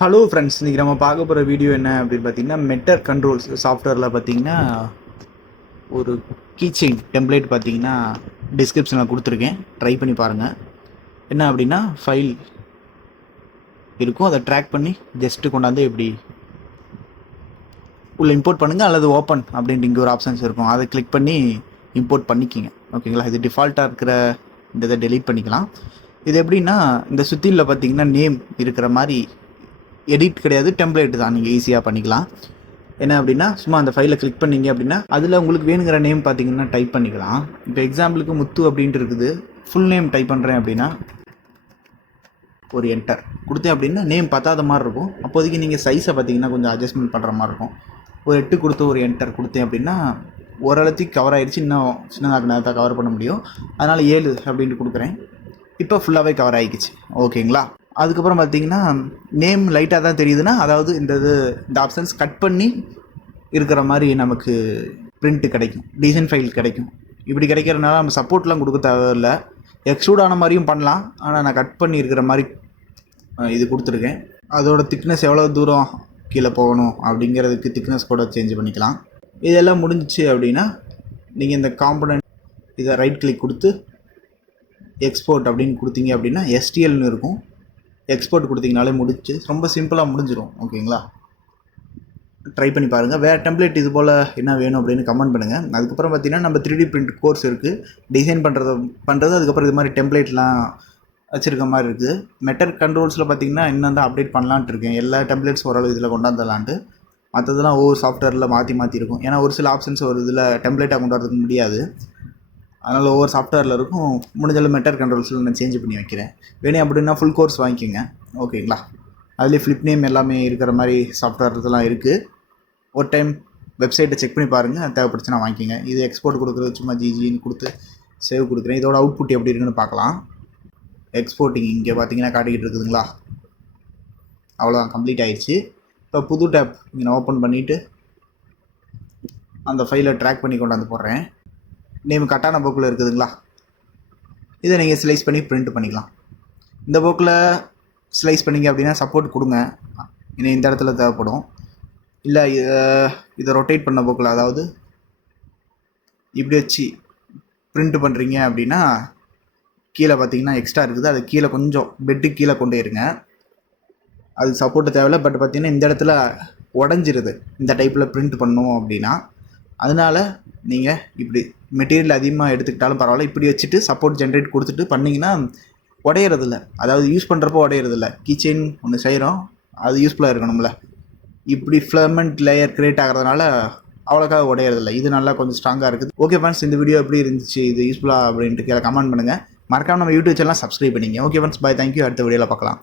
Hello friends, இன்றைக்கி நம்ம பார்க்க போகிற வீடியோ என்ன அப்படின்னு பார்த்தீங்கன்னா, மெட்டர் கண்ட்ரோல்ஸ் சாஃப்ட்வேரில் பார்த்தீங்கன்னா ஒரு கீச்செயின் டெம்ப்ளேட் பார்த்தீங்கன்னா டிஸ்கிரிப்ஷனில் கொடுத்துருக்கேன். ட்ரை பண்ணி பாருங்கள். என்ன அப்படின்னா, ஃபைல் இருக்கும், அதை ட்ராக் பண்ணி ஜஸ்ட்டு கொண்டாந்து எப்படி உள்ளே இம்போர்ட் பண்ணுங்கள், அல்லது ஓப்பன் அப்படின்ட்டு இங்கே ஒரு ஆப்ஷன்ஸ் இருக்கும், அதை கிளிக் பண்ணி இம்போர்ட் பண்ணிக்கிங்க. ஓகேங்களா? இது டிஃபால்ட்டாக இருக்கிற இந்த இதை டெலீட் பண்ணிக்கலாம். இது எப்படின்னா, இந்த சுத்தியில் பார்த்தீங்கன்னா நேம் இருக்கிற மாதிரி எடிட் கிடையாது, டெம்ப்ளேட் தான். நீங்கள் ஈஸியாக பண்ணிக்கலாம். என்ன அப்படின்னா, சும்மா அந்த ஃபைலை கிளிக் பண்ணிங்க அப்படின்னா அதில் உங்களுக்கு வேணுங்கிற நேம் பார்த்தீங்கன்னா டைப் பண்ணிக்கலாம். இப்போ எக்ஸாம்பிளுக்கு முத்து அப்படின்ட்டு இருக்குது, ஃபுல் நேம் டைப் பண்ணுறேன் அப்படின்னா ஒரு என்டர் கொடுத்தேன் அப்படின்னா நேம் பத்தாத மாதிரி இருக்கும். அப்போதைக்கு நீங்கள் சைஸை பார்த்தீங்கன்னா கொஞ்சம் அட்ஜஸ்ட்மெண்ட் பண்ணுற மாதிரி இருக்கும். ஒரு 8 கொடுத்து ஒரு என்டர் கொடுத்தேன் அப்படின்னா ஓரளவுக்கு கவர் ஆகிடுச்சு. இன்னும் சின்னதாக நேரத்தை கவர் பண்ண முடியும். அதனால் 7 அப்படின்ட்டு கொடுக்குறேன். இப்போ ஃபுல்லாகவே கவர் ஆகிடுச்சு. ஓகேங்களா? அதுக்கப்புறம் பார்த்தீங்கன்னா நேம் லைட்டாக தான் தெரியுதுன்னா, அதாவது இந்த ஆப்ஷன்ஸ் கட் பண்ணி இருக்கிற மாதிரி நமக்கு பிரிண்ட்டு கிடைக்கும், டிசைன் ஃபைல் கிடைக்கும். இப்படி கிடைக்கிறதுனால நம்ம சப்போர்ட்லாம் கொடுக்க தேவையில்லை. எக்ஸ்ட்ரூட் ஆன மாதிரியும் பண்ணலாம், ஆனால் நான் கட் பண்ணி இருக்கிற மாதிரி இது கொடுத்துருக்கேன். அதோட திக்னஸ் எவ்வளோ தூரம் கீழே போகணும் அப்படிங்கிறதுக்கு திக்னஸ் கூட சேஞ்ச் பண்ணிக்கலாம். இதெல்லாம் முடிஞ்சிச்சு அப்படின்னா நீங்கள் இந்த காம்பனண்ட் இதை ரைட் கிளிக் கொடுத்து எக்ஸ்போர்ட் அப்படின்னு கொடுத்தீங்க அப்படின்னா எஸ்டிஎல்னு இருக்கும். எக்ஸ்போர்ட் கொடுத்தீங்கனாலே முடிச்சு, ரொம்ப சிம்பிளாக முடிஞ்சிடும். ஓகேங்களா? ட்ரை பண்ணி பாருங்கள். வேறு டெம்ப்ளேட் இது போல் என்ன வேணும் அப்படின்னு கமெண்ட் பண்ணுங்கள். அதுக்கப்புறம் பார்த்தீங்கன்னா நம்ம 3D பிரிண்ட் கோர்ஸ் இருக்குது, டிசைன் பண்ணுறது அதுக்கப்புறம் இது மாதிரி டெம்ப்ளேட்லாம் வச்சுருக்க மாதிரி இருக்குது. மெட்டர் கண்ட்ரோல்ஸில் பார்த்தீங்கன்னா இன்னும் தான் அப்டேட் பண்ணலான்ட்டு இருக்கேன். எல்லா டெம்ப்ளேட்ஸ் ஓரளவு இதில் கொண்டாந்துடலான்ட்டு. மற்றதெல்லாம் ஒவ்வொரு சாஃப்ட்வேரில் மாற்றி இருக்கும். ஏன்னா ஒரு சில ஆப்ஷன்ஸ் ஒரு இதில் டெம்ப்ளேட்டாக கொண்டு வரதுக்கு முடியாது. அதனால் ஒவ்வொரு சாஃப்ட்வேரில் இருக்கும். முடிஞ்சாலும் மெட்டர் கண்ட்ரோல்ஸில் நான் சேஞ்ச் பண்ணி வைக்கிறேன். வேணும் அப்படின்னா ஃபுல் கோர்ஸ் வாங்கிக்கோங்க. ஓகேங்களா? அதுலேயே ஃப்ளிப் நேம் எல்லாமே இருக்கிற மாதிரி சாஃப்ட்வேர் இதெல்லாம் இருக்குது. ஒரு டைம் வெப்சைட்டை செக் பண்ணி பாருங்கள், தேவைப்படுச்சுன்னா வாங்கிக்கோங்க. இது எக்ஸ்போர்ட் கொடுக்குறது சும்மா ஜிஜின்னு கொடுத்து சேவ் கொடுக்குறேன். இதோட அவுட்புட் எப்படி இருக்குன்னு பார்க்கலாம். எக்ஸ்போர்ட்டிங் இங்கே பார்த்தீங்கன்னா காட்டிக்கிட்டு இருக்குதுங்களா? அவ்வளோதான், கம்ப்ளீட் ஆகிடுச்சு. இப்போ புது டேப் இங்கே நான் ஓப்பன் பண்ணிவிட்டு அந்த ஃபைலை ட்ராக் பண்ணி கொண்டாந்து போடுறேன். நேம் கட்டான போக்கில் இருக்குதுங்களா? இதை நீங்கள் ஸ்லைஸ் பண்ணி பிரிண்ட் பண்ணிக்கலாம். இந்த போக்கில் ஸ்லைஸ் பண்ணிங்க அப்படின்னா சப்போர்ட் கொடுங்க, இன்னும் இந்த இடத்துல தேவைப்படும். இல்லை இதை ரொட்டேட் பண்ண போக்கில், அதாவது இப்படி வச்சு பிரிண்ட் பண்ணுறீங்க அப்படின்னா கீழே பார்த்தீங்கன்னா எக்ஸ்ட்ரா இருக்குது, அது கீழே கொஞ்சம் பெட்டு கீழே கொண்டு இருங்க. அது சப்போர்ட்டு தேவையில்லை. பட் பார்த்தீங்கன்னா இந்த இடத்துல உடஞ்சிருது இந்த டைப்பில் பிரிண்ட் பண்ணோம் அப்படின்னா. அதனால் நீங்கள் இப்படி மெட்டீரியல் அதிகமாக எடுத்துக்கிட்டாலும் பரவாயில்ல, இப்படி வச்சுட்டு சப்போர்ட் ஜென்ரேட் கொடுத்துட்டு பண்ணிங்கன்னா உடையிறதில்ல. அதாவது யூஸ் பண்ணுறப்போ உடையிறதில்ல. கீச்செயின் ஒன்று செய்கிறோம், அது யூஸ்ஃபுல்லாக இருக்கணும்ல. இப்படி ஃபிலமெண்ட் லேயர் க்ரியேட் ஆகிறதுனால அவ்வளோக்காக உடையிறதில்ல. இது நல்லா கொஞ்சம் ஸ்ட்ராங்காக இருக்குது. ஓகே ஃப்ரெண்ட்ஸ், இந்த வீடியோ எப்படி இருந்துச்சு, இது யூஸ்ஃபுல்லாக அப்படின்ட்டு கீழே கமெண்ட் பண்ணுங்கள். மறக்காமல் நம்ம யூடியூப் சேனல் சப்ஸ்கிரைப் பண்ணிங்க. ஓகே ஃப்ரெண்ட்ஸ், பாய், தேங்க்யூ. அடுத்த வீடியோவில் பார்க்கலாம்.